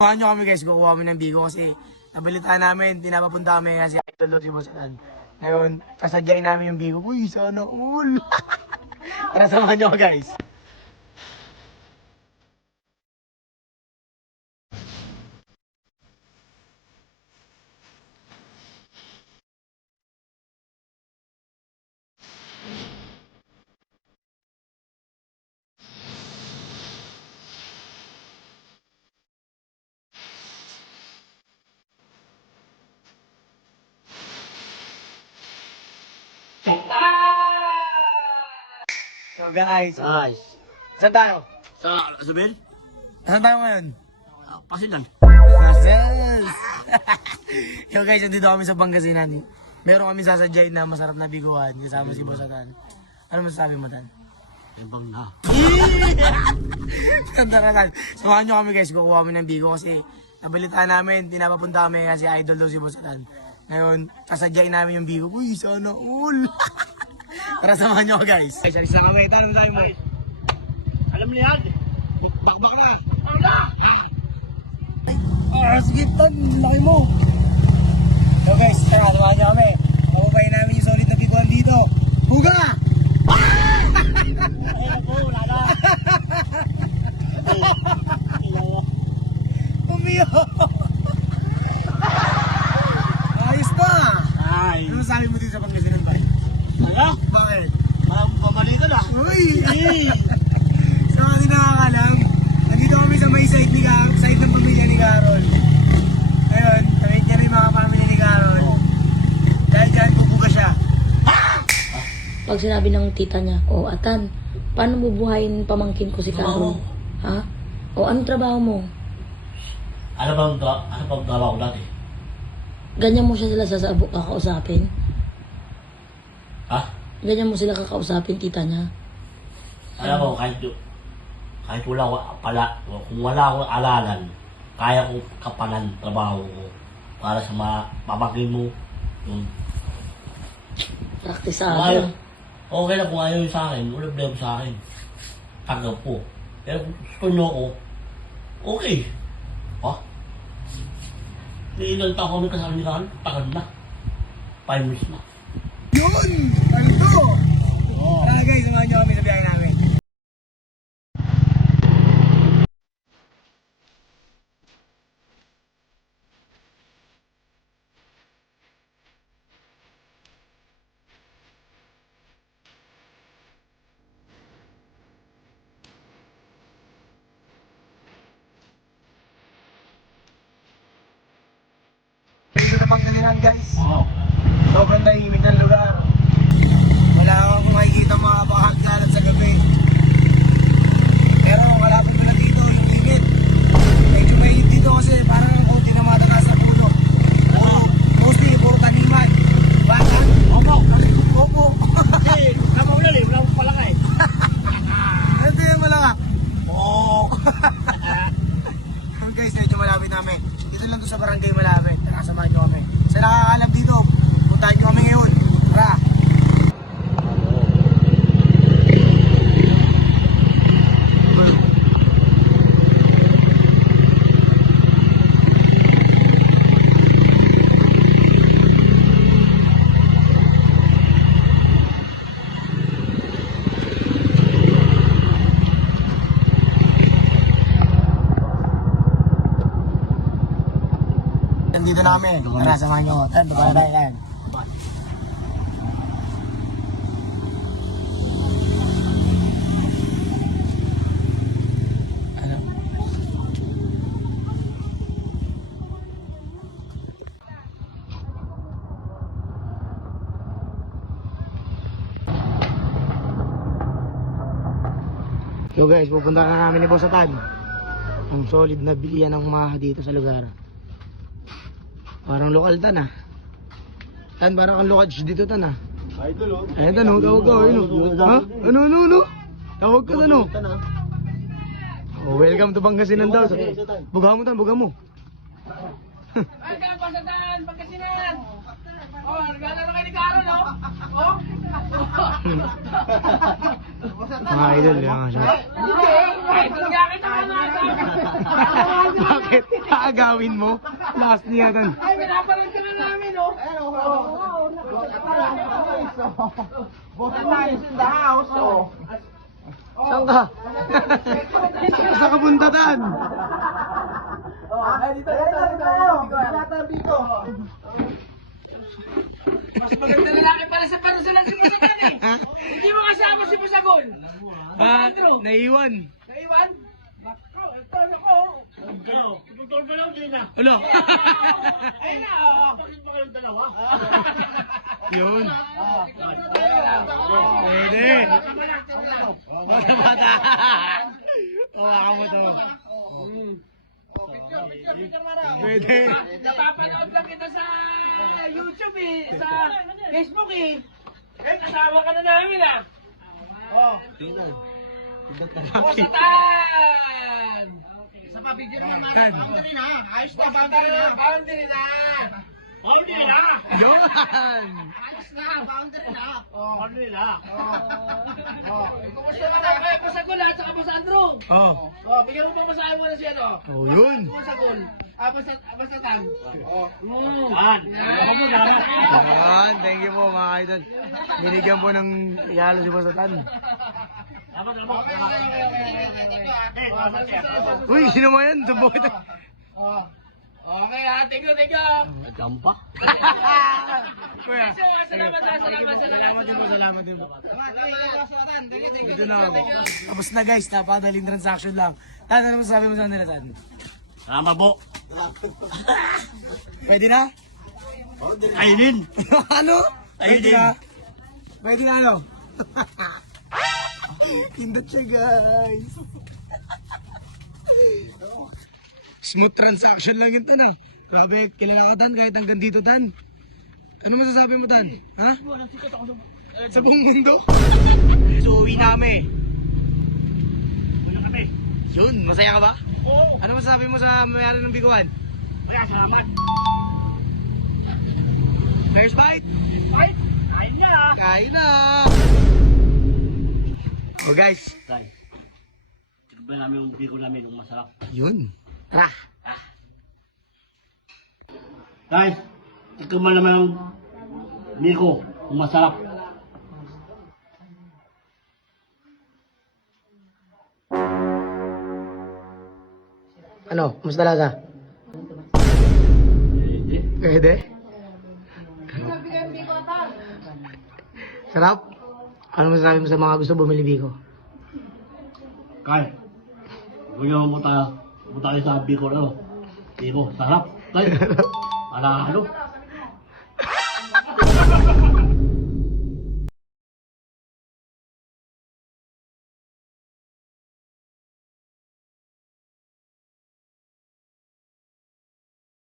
Samahan nyo kami guys, kukuha kami ng bigo kasi nabalitaan namin, pinapapunta kami kasi idol daw si Boss Adan. Ngayon, pasadyain namin yung bigo. Uy, sana all! Tara, samahan nyo guys. So guys, Nice. saan tayo? Sa Isabel? Saan tayo ngayon? Pasilan. Yes! Yo guys, nandito kami sa Pangasinan. Meron kami sasadyain na masarap na biguan kasama si Boss Adan. Ano masasabi mo, Dan? Ibang na. Tara lang. Samahan nyo kami guys, kukuha kami ng bigo kasi nabalitaan namin, pinapapunta kami kasi idol daw si Boss Adan. Ngayon, sasadyain namin yung bigo. Uy, sana all! Tara, samahan nyo guys. Guys, alis na kami. Tanong tayo mo. Alam niya yan. Bakbak na! Sige, Tan. Laki mo. So guys, tara, samahan nyo kami. Mabubayin namin yung solid na biguan dito. Huga! Ayun po, wala na. Pumiyo! Ayos na! Ay. Ano sabi mo dito sa Pangasinan ba? Ala? Bakit? Parang pamali ka na. Uy! Sa mga di nakakalam, nandito kami sa may side ni Carol, side ng pamilya ni Carol. Ngayon, tamit niya rin mga pamilya ni Carol. Dahil dyan, bubuga siya. Pag sinabi ng tita niya, "O Atan, paano bubuhayin pamangkin ko si Carol?" Ha? O anong trabaho mo? Ano bang trabaho ko dati? Ganyan mo siya sila kakausapin? Ha? Ganyan mo sila kakausapin, tita niya? Alam mo, kahit wala ko kung wala akong alalan, kaya kong kapalan trabaho ko para sa mga pamangkin mo. Yung Praktisado. okay lang kung ayaw yun sa akin, wala problema sa akin. Tanggap ko. Pero kung gusto nyo ako, okay. Ha? Ilang taon kami kasama ni Carl, tagal na. 5 years na. Yun! Ano to? Tara guys, samahan nyo kami sa biyahe namin. Dito na Pangasinan guys. Oo. Sobrang tahimik ng lugar. Wala akong makikita mga pakakalat sa gabi. Pero malapit ko na dito, yung init. Medyo mainit dito kasi parang ang konti na mataas sa puno. Mostly, puro taniman. Baka? Opo. Opo. Eh, kama ulan eh, wala akong palakay. Ano yung malaka? Oo. Guys, medyo malapit namin. Dito lang to sa barangay malapit. Nakasamahan nyo kami. Sa nakakalam dito, puntahan nyo kami ngayon. Tara! Nandito na kami. Tara, samahan nyo. Tara, baba tayo yan. Ano? So guys, pupunta na namin ni Boss Adan. Ang solid na bilian ng maha dito sa lugar. Parang lokal Tan ah. Tan, parang ang lokal dito Tan ah. Idol oh. Ayan Tan, tawag ka. Ha? Ano? Tawag ka Tan oh. Oh, welcome to Pangasinan daw. Buga mo Tan, buga mo. Welcome po sa Tan, Pangasinan! Oh, nagana na kayo ni Karo, no? Oh? Mga idol, yan siya. Idol nga kita ka na. Bakit? Aagawin mo? Last niya tan. Ay, pinaparang ka na namin, no? Both times in the house, oh. Saan ka? Sa kapuntatan. Mas maganda lalaki para sa panusulan si Busagan, eh. Hindi mo kasama si Busagon. Andrew, Naiwan. naiwan? Bako, ito, nako. Tutol ba lang din ah? Ulo. Ayun na, oh. Bakit ba kayong dalawa? Yun. Pwede. Mga bata. Hawakan mo to. Pwede. Napapanood lang kita sa YouTube, eh. Sa Facebook, eh. Eh, kasama ka na namin, ah. Oh. Bosatan! Sa pabigyan mo naman. Boundary na. Ayos na, boundary na. Boundary na. Pauli na! Yun. Ayos na, boundary na. Pauli na! Kumusta ka na kayo sa Gul, at saka sa Andrew? Oh. Oh, bigyan mo pa masahe mo na siya, no? Oh, yun. Sa Gul. Basta tang. Yan! Yan. Thank you po mga idol. Binigyan po ng regalo si Bosatan. Uy, sino mo yan? Tubo ito. Okay, ha? Thank you, thank you. Gampa? Kuya. Salamat. Salamat din po, salamat din po. Dito na ako. Tapos na guys, napakadaling transaction lang. Tan, ano masasabi mo sa kanila, Tan? Tama po! Pwede na? Kainin! Ano? Pwede Ayun na? Pwede na ano? Pindot siya guys. Smooth transaction lang yun, Tan. Grabe, kilala ka, Tan, kahit hanggang dito, Tan. Ano masasabi mo, Tan? Ha? Sa buong mundo? So, uwi na kami. Ano kami? Yun, masaya ka ba? Oo! Ano masasabi mo sa mayari ng biguan? Kaya salamat! First bite? Ay! Ay na! Kain na! Oh guys, Tay, tignan namin yung biko namin yung masarap. yun. Tara! Guys, tignan naman yung biko yung masarap. Ano? Kumusta lasa? Pwede? Sarap? Ano masasabi mo sa mga gusto bumili biko? Kay, gusto mo tayo sa biko na. Biko, sarap. Tay, ano?